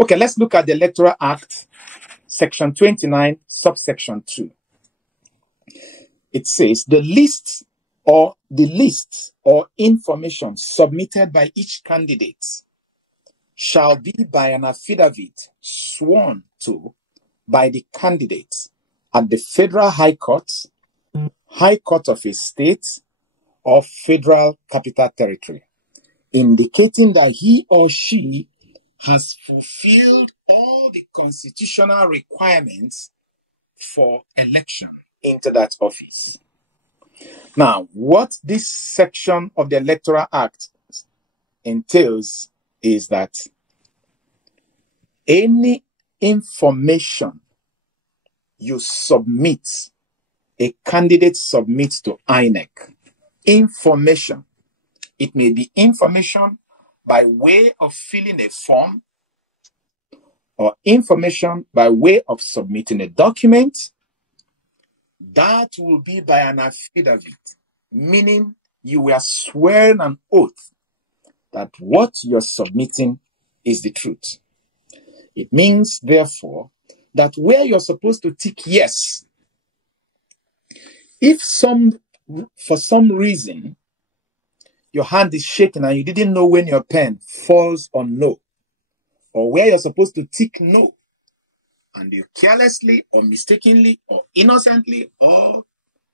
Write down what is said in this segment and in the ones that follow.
Okay, let's look at the Electoral Act, Section 29, subsection 2. It says the list or information submitted by each candidate shall be by an affidavit sworn to by the candidate at the Federal High Court, High Court of a state, or Federal Capital Territory, indicating that he or she has fulfilled all the constitutional requirements for election into that office. Now, what this section of the Electoral Act entails is that any information you submit, a candidate submits to INEC, information, it may be information by way of filling a form or information by way of submitting a document, that will be by an affidavit, meaning you were swearing an oath that what you're submitting is the truth. It means, therefore, that where you're supposed to tick yes, if for some reason your hand is shaking and you didn't know when your pen falls on no, or where you're supposed to tick no, and you carelessly or mistakenly or innocently or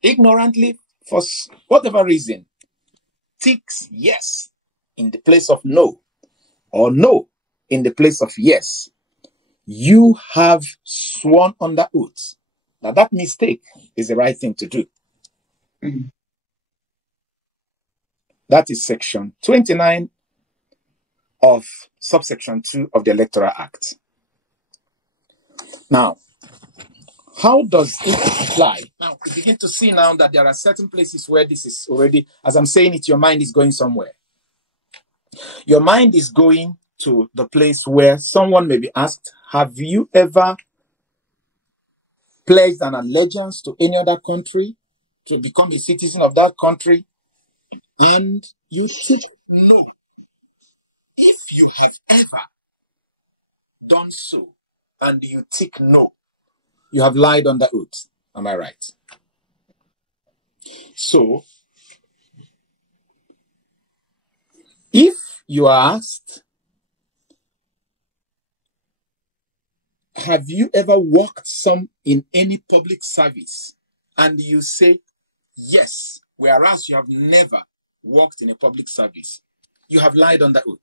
ignorantly, for whatever reason, ticks yes in the place of no, or no in the place of yes, you have sworn under oath that mistake is the right thing to do. Mm-hmm. That is section 29 of subsection 2 of the Electoral Act. Now, how does it apply? Now, we begin to see now that there are certain places where this is already, as I'm saying it, your mind is going somewhere. Your mind is going to the place where someone may be asked, have you ever pledged an allegiance to any other country to become a citizen of that country? And you should know, if you have ever done so and you tick no, you have lied under oath. Am I right? So, if you are asked, have you ever worked in any public service, and you say yes, whereas you have never worked in a public service, you have lied under oath.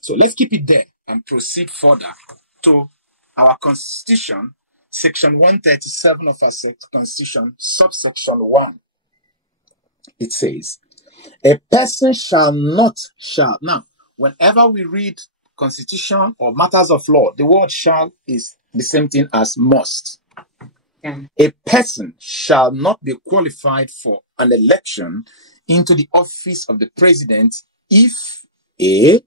So let's keep it there and proceed further to our Constitution, Section 137 of our Constitution, subsection 1. It says, a person shall. Now, whenever we read Constitution or matters of law, the word shall is the same thing as must. Yeah. A person shall not be qualified for an election into the office of the president if a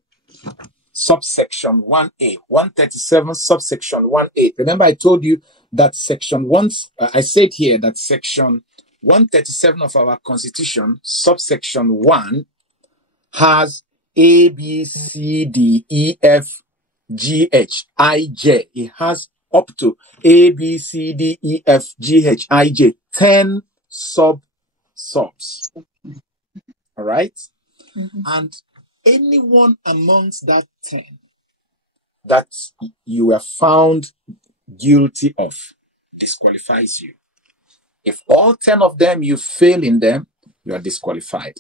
subsection 1A, 137 subsection 1A. Remember, I told you that section 1, I said here that section 137 of our Constitution, subsection 1, has A, B, C, D, E, F, G, H, I, J. It has up to A, B, C, D, E, F, G, H, I, J. 10 subs. All right? Mm-hmm. And anyone amongst that 10 that you were found guilty of disqualifies you. If all 10 of them you fail in them, you are disqualified.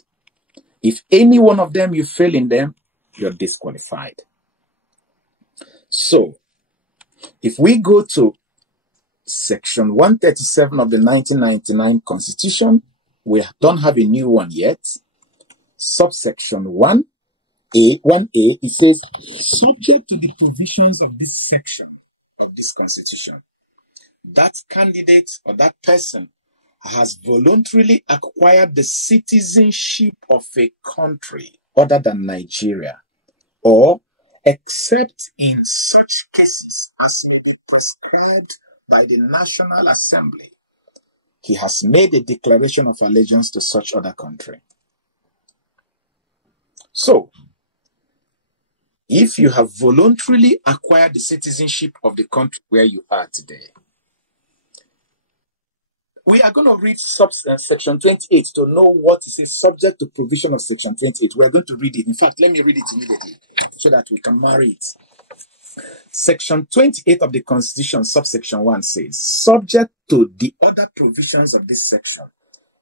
If any one of them you fail in them, you're disqualified. So, if we go to section 137 of the 1999 Constitution, we don't have a new one yet. Subsection 1A, it says, subject to the provisions of this section of this Constitution, that candidate or that person has voluntarily acquired the citizenship of a country other than Nigeria, or except in such cases as may be prescribed by the National Assembly, he has made a declaration of allegiance to such other country. So, if you have voluntarily acquired the citizenship of the country where you are today. We are going to read section 28 to know what is a subject to provision of section 28. We are going to read it. In fact, let me read it immediately so that we can marry it. Section 28 of the Constitution, subsection 1 says, subject to the other provisions of this section,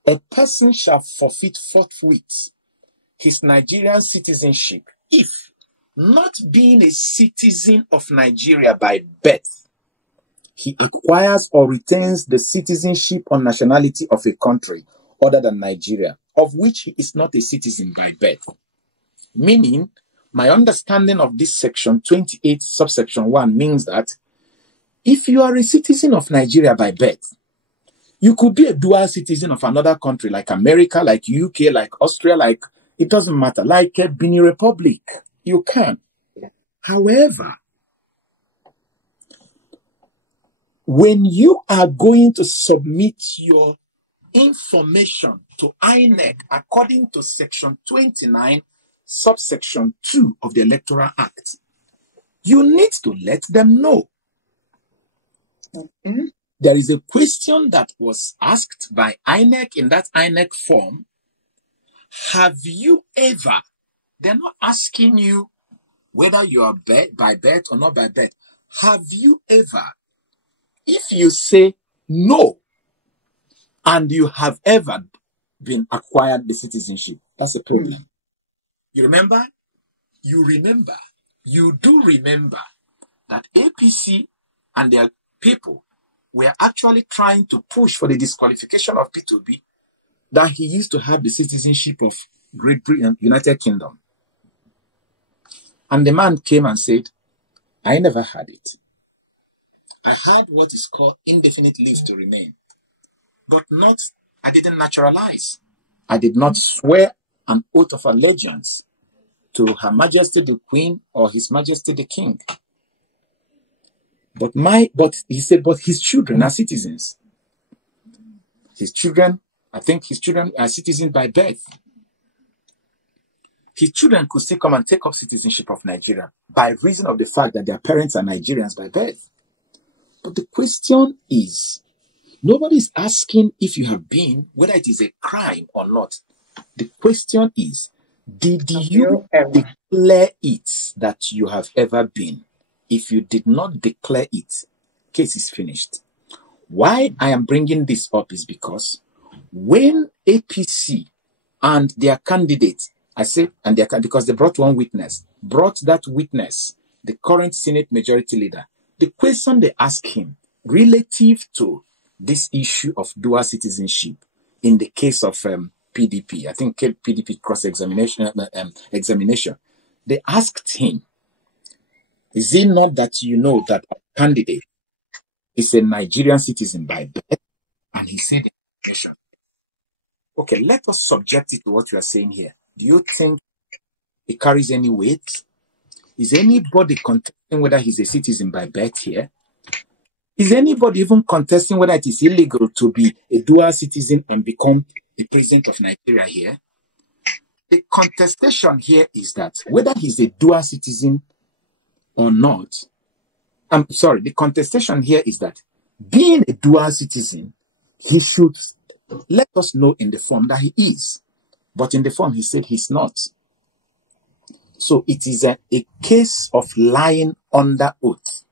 a person shall forfeit forthwith his Nigerian citizenship if, not being a citizen of Nigeria by birth, he acquires or retains the citizenship or nationality of a country other than Nigeria, of which he is not a citizen by birth. Meaning, my understanding of this section 28, subsection 1 means that if you are a citizen of Nigeria by birth, you could be a dual citizen of another country like America, like UK, like Austria, like, it doesn't matter, like Benin Republic. You can. However, when you are going to submit your information to INEC according to section 29, subsection 2 of the Electoral Act, you need to let them know. There is a question that was asked by INEC in that INEC form. Have you ever, they're not asking you whether you are by birth or not by birth. Have you ever, if you say no, and you have ever been acquired the citizenship, that's a problem. You remember? You do remember that APC and their people were actually trying to push for the disqualification of Peter Obi, that he used to have the citizenship of Great Britain, United Kingdom. And the man came and said, I never had it. I had what is called indefinite leave to remain, but not, I didn't naturalize. I did not swear an oath of allegiance to Her Majesty the Queen or His Majesty the King. But he said, but his children are citizens. His children, I think his children are citizens by birth. His children could still come and take up citizenship of Nigeria by reason of the fact that their parents are Nigerians by birth. But the question is, nobody is asking if you have been, whether it is a crime or not. The question is, did you declare it that you have ever been? If you did not declare it, case is finished. Why I am bringing this up is because when APC and their candidates, because they brought one witness, the current Senate Majority Leader, the question they asked him relative to this issue of dual citizenship in the case of PDP, I think PDP cross-examination, they asked him, is it not that you know that our candidate is a Nigerian citizen by birth? And he said, okay, let us subject it to what you are saying here. Do you think it carries any weight? Is anybody contesting whether he's a citizen by birth here? Is anybody even contesting whether it is illegal to be a dual citizen and become the president of Nigeria here? The contestation here is that whether he's a dual citizen or not, the contestation here is that being a dual citizen, he should let us know in the form that he is. But in the form, he said he's not. So it is a case of lying under oath.